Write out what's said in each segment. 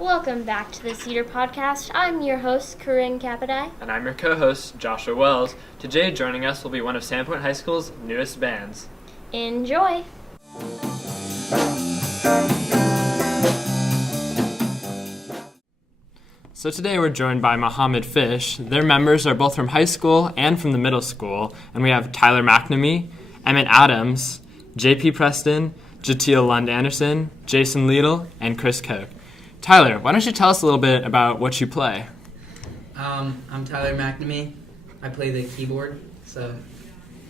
Welcome back to the Cedar Podcast. I'm your host, Corinne Capadai. And I'm your co-host, Joshua Wells. Today joining us will be one of Sandpoint High School's newest bands. Enjoy! So today we're joined by Mohammed Fish. Their members are both from high school and from the middle school. And we have Tyler McNamee, Emmett Adams, JP Preston, Jatil Lund Anderson, Jason Liedl, and Chris Koch. Tyler, why don't you tell us a little bit about what you play? I'm Tyler McNamee. I play the keyboard. So,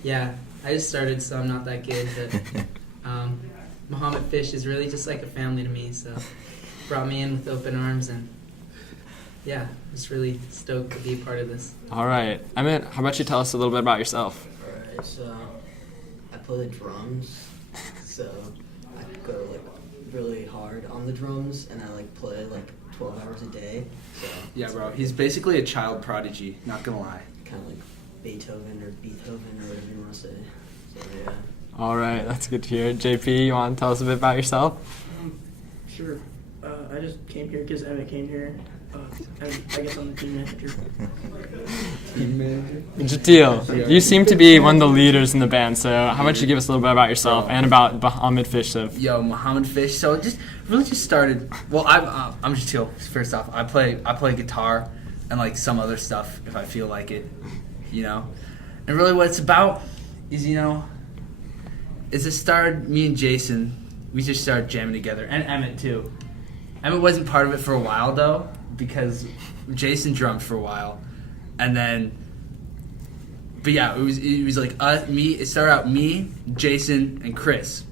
yeah, I just started, so I'm not that good. But Mohammed Fish is really just like a family to me. So, brought me in with open arms, and yeah, just really stoked to be a part of this. All right. Emmett, how about you tell us a little bit about yourself? All right, so I play the drums. So I go like really hard on the drums, and I play 12 hours a day. So yeah, bro, he's basically a child prodigy. Not gonna lie. Kind of like Beethoven or whatever you want to say. So yeah. All right, that's good to hear. JP, you want to tell us a bit about yourself? Sure. I just came here because Emmett came here. I guess I'm the team manager. Jatil, you seem to be one of the leaders in the band, so how about you give us a little bit about yourself and about Mohammed Fish? Yo, Mohammed Fish. So just started. Well, I'm Jatil. First off, I play guitar and some other stuff if I feel like it, And really, what it's about is is it started me and Jason. We just started jamming together, and Emmett too. Emmett wasn't part of it for a while though, because Jason drummed for a while, and then, but yeah, it was like me. It started out me, Jason, and Chris,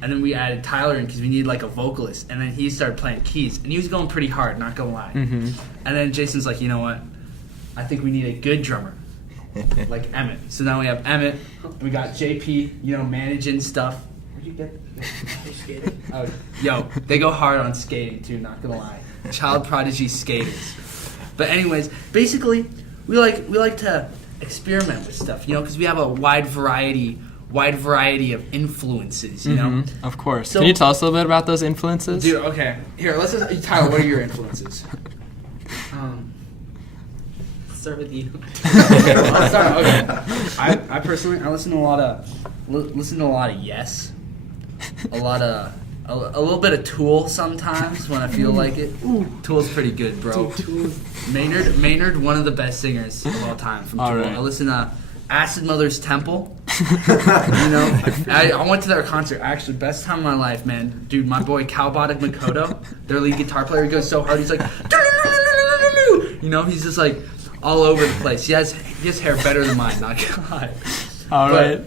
and then we added Tyler in because we needed a vocalist, and then he started playing keys, and he was going pretty hard, not gonna lie. Mm-hmm. And then Jason's like, you know what? I think we need a good drummer, like Emmett. So now we have Emmett. We got JP, managing stuff. Where'd you get? Skating. Oh, yo, they go hard on skating too. Not gonna lie, child prodigy skaters. But anyways, basically, we like to experiment with stuff, because we have a wide variety of influences, Of course. So, can you tell us a little bit about those influences? Dude, okay. Here, Tyler, what are your influences? Let's start with you. Okay. I personally listen to a lot of Yes. A little bit of Tool sometimes when I feel like it. Tool's pretty good, bro. Maynard, one of the best singers of all time from Tool. All right. I listen to Acid Mother's Temple. I went to their concert. Actually, best time of my life, man. Dude, my boy Kalbotic Makoto, their lead guitar player, goes so hard. He's like, he's just all over the place. He has hair better than mine. Not gonna lie. All right.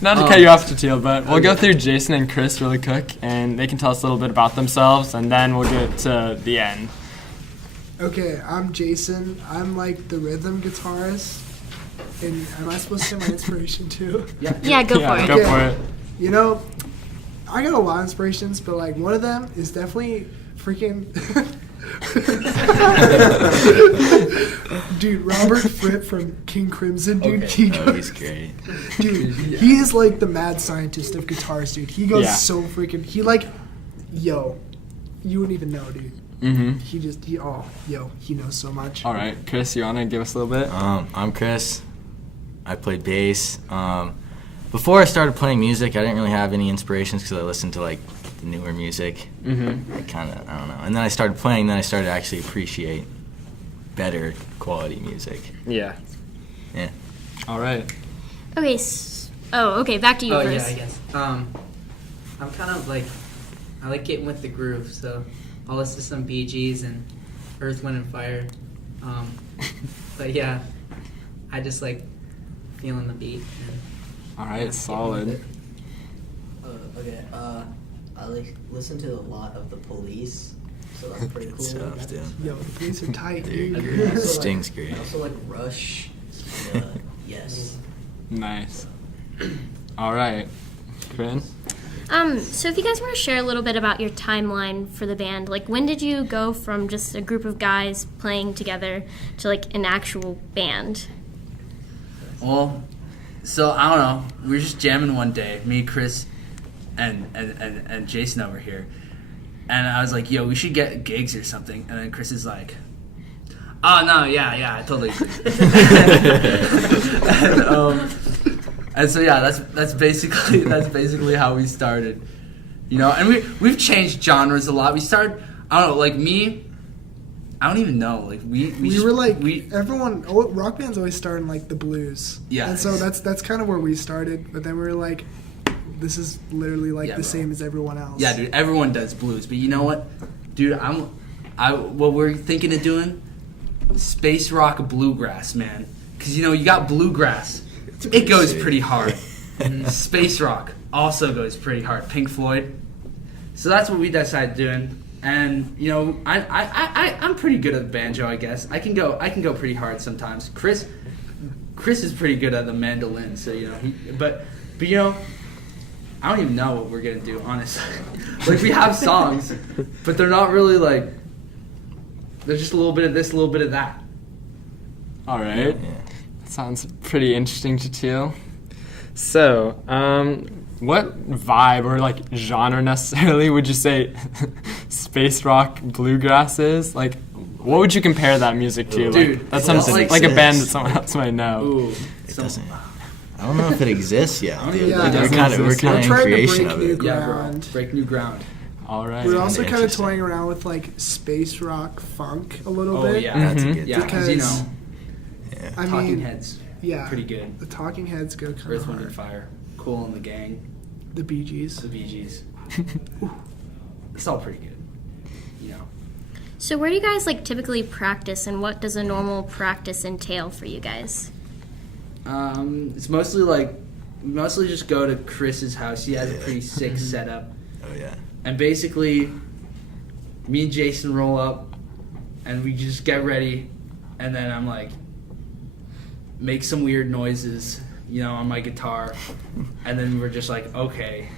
Not to cut you off, Jatil, but we'll go through Jason and Chris really quick, and they can tell us a little bit about themselves, and then we'll get to the end. Okay, I'm Jason. I'm the rhythm guitarist. And am I supposed to say my inspiration too? Yeah, go for it. Go for it. I got a lot of inspirations, but one of them is definitely freaking dude, Robert Fripp from King Crimson, dude. Okay. He's great. Dude, he is the mad scientist of guitars, dude. He goes so freaking. He you wouldn't even know, dude. Mm-hmm. He knows so much. All right, Chris, you want to give us a little bit? I'm Chris. I play bass. Before I started playing music, I didn't really have any inspirations because I listened to the newer music. Mm-hmm. I don't know. And then I started playing. Then I started to actually appreciate better quality music. Yeah. Yeah. All right. Okay, okay, back to you, Oh Chris. yeah, I guess. I'm kind of I like getting with the groove, so I'll listen to some Bee Gees and Earth, Wind, and Fire. But yeah, I just feeling the beat. All right, solid. Okay. I listen to a lot of The Police, so that's pretty cool. Stuff, dude. Yo, the police are tight, dude. And also, Sting's great. I also Rush. Yes. Nice. All right, Corinne? So if you guys want to share a little bit about your timeline for the band, when did you go from just a group of guys playing together to an actual band? Well, so I don't know. We were just jamming one day, me, Chris, and Jason over here, And I was like, yo, we should get gigs or something. And then Chris is like, oh, no, yeah, I totally and so, yeah, that's basically how we started. You know, and we've changed genres a lot. We started, I don't know, like me, I don't even know. Like we were like everyone. Rock bands always start in like the blues. Yeah. And so that's kind of where we started. But then we were like, this is literally like the same as everyone else. Yeah, dude. Everyone does blues, but you know what, dude? What we're thinking of doing, space rock bluegrass, man. Because you know you got bluegrass, it goes pretty hard. Space rock also goes pretty hard. Pink Floyd. So that's what we decided doing. And you know, I'm pretty good at the banjo, I guess. I can go pretty hard sometimes. Chris is pretty good at the mandolin, so you know. But you know, I don't even know what we're gonna do, honestly. Like we have songs, but they're not really like. They're just a little bit of this, a little bit of that. All right, that sounds pretty interesting, Jatil. So, what vibe or like genre necessarily would you say space rock bluegrass is? Like, what would you compare that music to? Dude, like, that's something like a band that someone else might know. Ooh, It doesn't. I don't know if it exists yet. I don't dude. even Like, know. we're kind of in trying to creation break of new it. Yeah, bro. ground. Break new ground. All right. We're also kind of interesting. toying around with like space rock funk a little Oh bit. yeah, That's a Mhm. good. yeah. Because you know, Yeah. I Talking mean, Heads, yeah, pretty good. the Talking Heads go kind Earth, of Wind, and hard. Fire, Cool and the Gang, The Bee Gees. the Bee Gees. It's all pretty good, you know. So where do you guys like typically practice, and what does a normal practice entail for you guys? It's mostly just go to Chris's house. He has a pretty sick setup, Oh yeah. and basically, me and Jason roll up, and we just get ready, and then I'm like, make some weird noises, you know, on my guitar, and then we're just like, okay,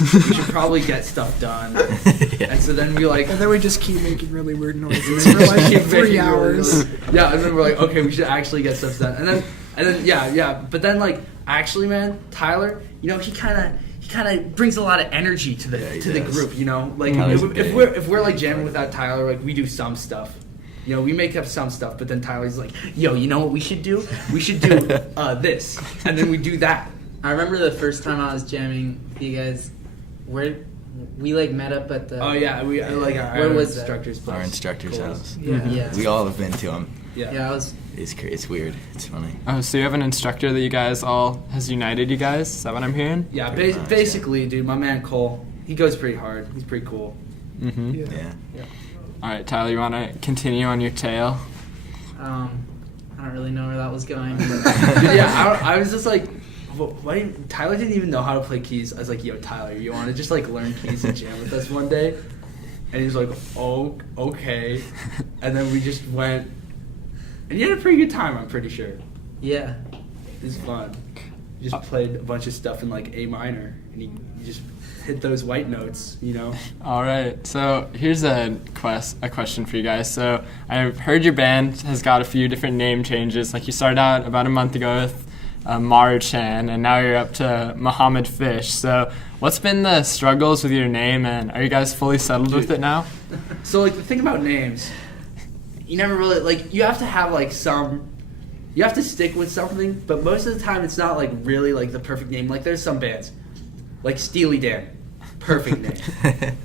we should probably get stuff done. Yeah. And so then we like, And then we just keep making really weird noises for like keep 3 making hours. yeah, and then we're like, okay, we should actually get stuff done. And then yeah. But then like, actually, man, Tyler, you know, he kind of brings a lot of energy to the he does. group. You know, like Tyler's if big. we're like jamming without Tyler, like we do some stuff. You know, we make up some stuff, but then Tyler's like, yo, you know what we should do? We should do this, and then we do that. I remember the first time I was jamming with you guys. We like met up at the. Oh yeah, we like our Where was that? instructor's place. Our instructor's Cool. house. Yeah. Yeah. We all have been to him. Yeah, I was. It's weird. It's funny. Oh, so you have an instructor that you guys all has united you guys? Is that what I'm hearing? Yeah, Pretty much, basically, dude, my man Cole, he goes pretty hard. He's pretty cool. Mm-hmm. Yeah. Yeah. All right, Tyler, you want to continue on your tale? I don't really know where that was going. But Dude, yeah, I was just like, why? Tyler didn't even know how to play keys. I was like, yo, Tyler, you want to just like learn keys and jam with us one day? And he was like, oh, okay. And then we just went, and he had a pretty good time, I'm pretty sure. yeah. It was fun. He just played a bunch of stuff in like A minor, and he just hit those white notes, you know? All right, so here's a question for you guys. So I've heard your band has got a few different name changes. Like you started out about a month ago with Maru-chan, and now you're up to Muhammad Fish. So what's been the struggles with your name, and are you guys fully settled with it now? So like the thing about names, you never really like you have to have like you have to stick with something, but most of the time it's not like really like the perfect name. Like there's some bands, like Steely Dan, perfect name.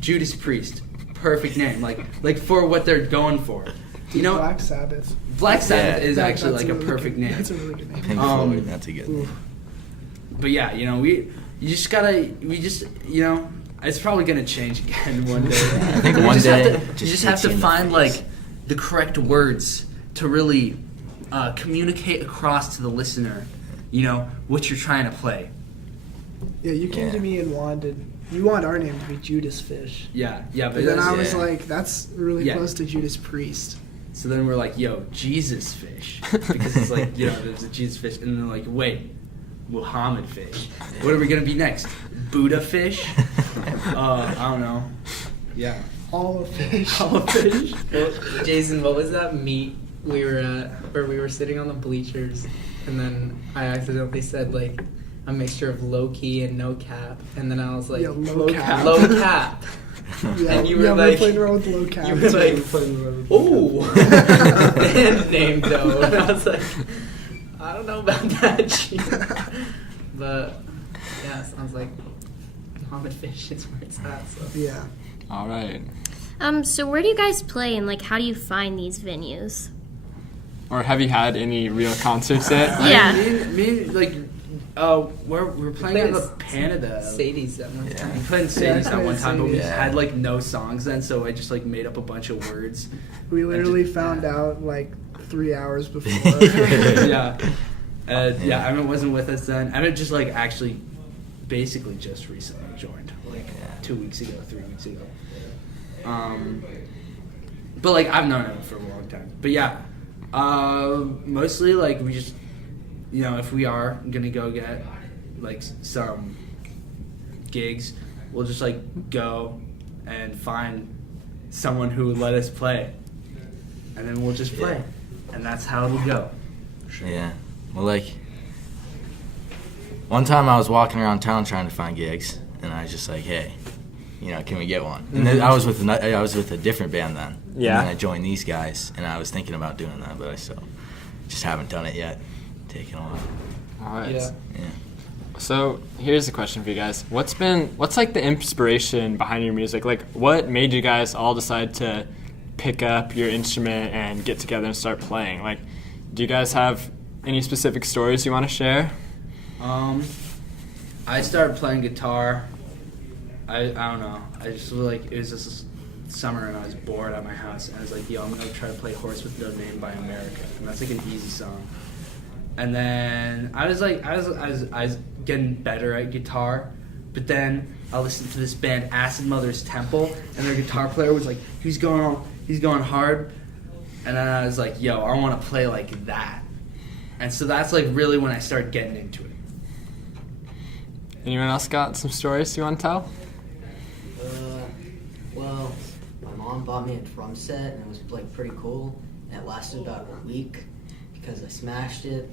Judas Priest, perfect name. Like for what they're going for, you know. Black Sabbath. Black Sabbath Yeah. is actually That's like a really perfect good, name. That's a really good name. Pink Floyd. That's a good name. But yeah, you know you know, it's probably gonna change again one day. I think You one just day have to, you just just have hits to you in the find face. like the correct words to really communicate across to the listener, you know, what you're trying to play. Yeah, you came to Yeah. me and you want our name to be Judas Fish. Yeah, but And then I that's- was like, that's really Yeah. close to Judas Priest. so then we're like, yo, Jesus Fish, because it's like, you know, there's a Jesus Fish, and then like, wait, Muhammad Fish. What are we gonna be next? Buddha Fish? I don't know. Yeah. All of Fish. All fish. Well, Jason, what was that meet we were at where we were sitting on the bleachers, and then I accidentally said like a mixture of low key and no cap, and then I was like, Yeah, low cap. Low cap. Yeah, And you were yeah, like- we're playing around with locales. You were like, oh, band name though. And I was like, I don't know about that, Chief. But yeah, it sounds like Muhammad Fish is where it's at. So. Yeah. All right. So where do you guys play, and like how do you find these venues? Or have you had any real concerts yet? Yeah. Me, like, we're playing at the Canada. Sadie's at one time. We played in Sadie's Yeah, at one time, but we just yeah. had like no songs then, so I just like made up a bunch of words. We literally just- found out like 3 hours before. Yeah. Yeah, Emmett wasn't with us then. Emmett just like actually basically just recently joined, like 2 weeks ago, 3 weeks ago. But like I've known him for a long time. But yeah, mostly like we just, if we are gonna go get like some gigs, we'll just like go and find someone who would let us play, and then we'll just play, and that's how it'll go. Yeah. Well, like, one time I was walking around town trying to find gigs, and I was just like, hey, can we get one? And then I was with a different band then. Yeah. And then I joined these guys, and I was thinking about doing that, but I still just haven't done it yet. Taking off. All right. Yeah. Yeah. So here's a question for you guys. What's like the inspiration behind your music? Like, what made you guys all decide to pick up your instrument and get together and start playing? Like, do you guys have any specific stories you want to share? I started playing guitar. I don't know. I just feel like it was this summer and I was bored at my house and I was like, yo, I'm gonna try to play Horse with No Name by America, and that's like an easy song. And then I was getting better at guitar, but then I listened to this band Acid Mother's Temple, and their guitar player was like, he's going hard, and then I was like, yo, I want to play like that. And so that's like really when I started getting into it. Anyone else got some stories you want to tell? Well, my mom bought me a drum set, and it was like pretty cool, and it lasted about a week because I smashed it.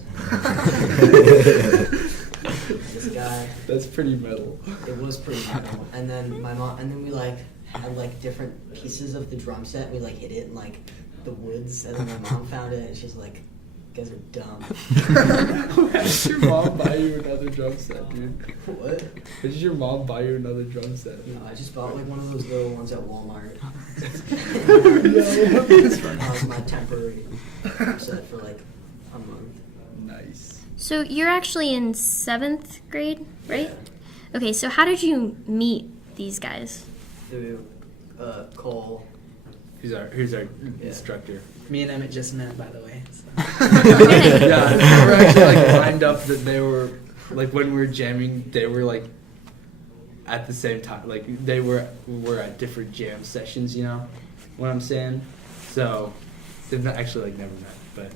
This guy. That's pretty metal. It was pretty metal. And then we like had like different pieces of the drum set. We like hid it in like the woods, and then my mom found it, and she's like, "You guys are dumb." Why did your mom buy you another drum set, dude? What? Why did your mom buy you another drum set? I just bought like one of those little ones at Walmart. Yo. That was my temporary drum set for like a month. Nice. So you're actually in 7th grade, right? Okay, so how did you meet these guys? Through Cole. Who's our instructor? Me and Emmett just met, by the way. So. Yeah, they were actually like lined up that they were like when we were jamming, they were like at the same time. Like they were at different jam sessions. You know what I'm saying? So they've actually like never met, but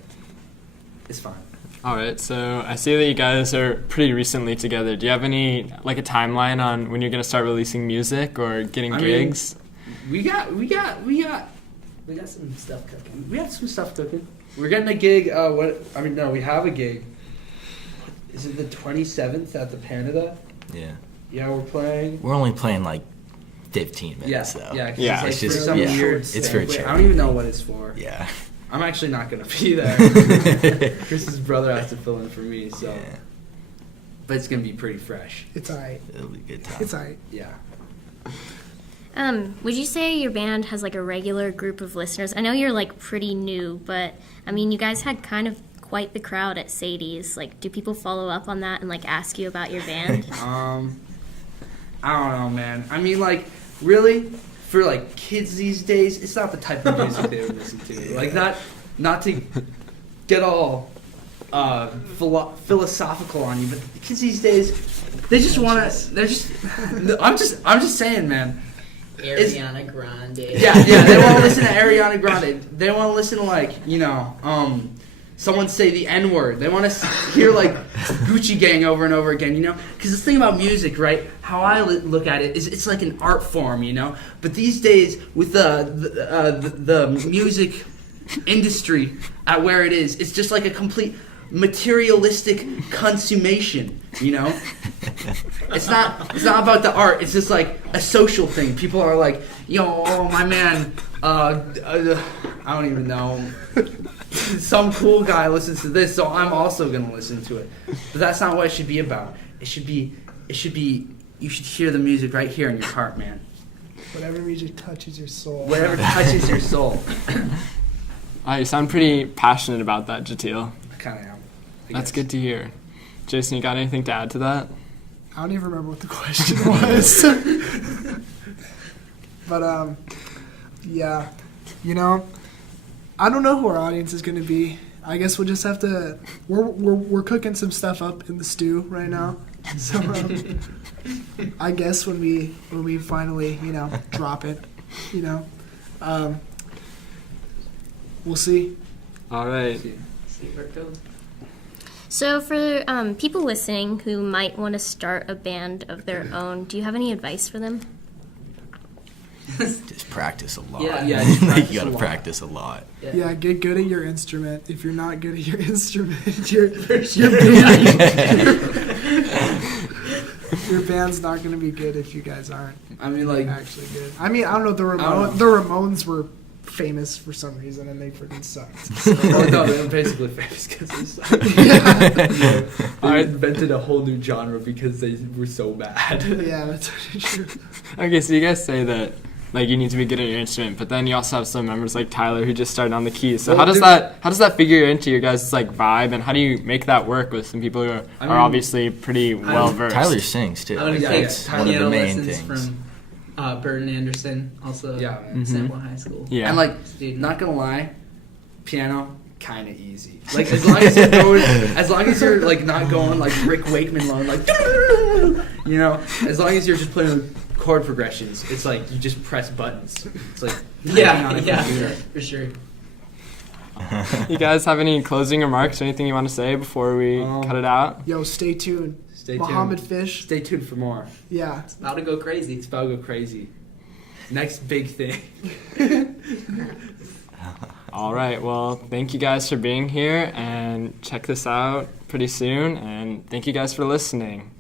it's fine. All right, so I see that you guys are pretty recently together. Do you have any, like, a timeline on when you're going to start releasing music or getting gigs? We got We got some stuff cooking. we have some stuff cooking. We're getting a gig. We have a gig. Is it the 27th at the Canada? Yeah. Yeah, we're playing. We're only playing like 15 minutes, though. Yeah, 'cause Yeah, it's, it's like just- for some yeah, weird it's for a thing. I charity. don't even know what it's for. Yeah. I'm actually not gonna be there. Chris's brother has to fill in for me, so. Yeah. But it's gonna be pretty fresh. It's alright. It'll be a good time. It's alright. Yeah. Would you say your band has like a regular group of listeners? I know you're like pretty new, but I mean, you guys had kind of quite the crowd at Sadie's. Like, do people follow up on that and like ask you about your band? I don't know, man. I mean, like, really, for like kids these days, it's not the type of music they would listen to. Like, not to get all philosophical on you, but the kids these days, they just want to. They're just. I'm just saying, man. Ariana Grande. Yeah. They want to listen to Ariana Grande. They want to listen to like someone say the N-word. They want to hear like Gucci Gang over and over again. Because the thing about music, right? How I look at it is it's like an art form, But these days with the music industry at where it is, it's just like a complete materialistic consummation. It's not about the art. It's just like a social thing. People are like, yo, oh, my man, I don't even know. Some cool guy listens to this, so I'm also gonna listen to it. But that's not what it should be about. It should be. You should hear the music right here in your heart, man. Whatever music touches your soul. Whatever touches your soul. You sound pretty passionate about that, Jatil. I kind of am. That's good to hear. Jason, you got anything to add to that? I don't even remember what the question was. But yeah, I don't know who our audience is going to be. I guess we'll just have to. We're cooking some stuff up in the stew right now. So I guess when we finally drop it, we'll see. All right. See where it goes. So for people listening who might want to start a band of their own, do you have any advice for them? Just practice a lot. Yeah, just practice You a gotta lot. practice a lot. Yeah, get good at your instrument. If you're not good at your instrument, your band's not going to be good if you guys aren't I mean, like, actually good. I mean, I don't know. The know. Ramones were famous for some reason, and they freaking sucked. So. oh no, they're basically famous because they suck. I invented a whole new genre because they were so bad. Yeah, that's true. Okay, so you guys say that you need to be good at your instrument, but then you also have some members like Tyler who just started on the keys. So Well, how does that figure into your guys' vibe, and how do you make that work with some people who are obviously pretty well versed? Tyler sings too. I'm gonna Yeah, take yeah. One of the piano main lessons things. from Burton Anderson, also Yeah. Sandpoint High School. Yeah. And Dude. not gonna lie, piano kind of easy. As long as you're going, as long as you're not going Rick Wakeman loan, as long as you're just playing with chord progressions, it's you just press buttons. It's Yeah, on a yeah, computer. for sure. You guys have any closing remarks or anything you want to say before we cut it out? Yo, stay tuned. Stay Muhammad tuned. Fish. Stay tuned for more. Yeah. It's about to go crazy. It's about to go crazy. Next big thing. All right. Well, thank you guys for being here, and check this out pretty soon. And thank you guys for listening.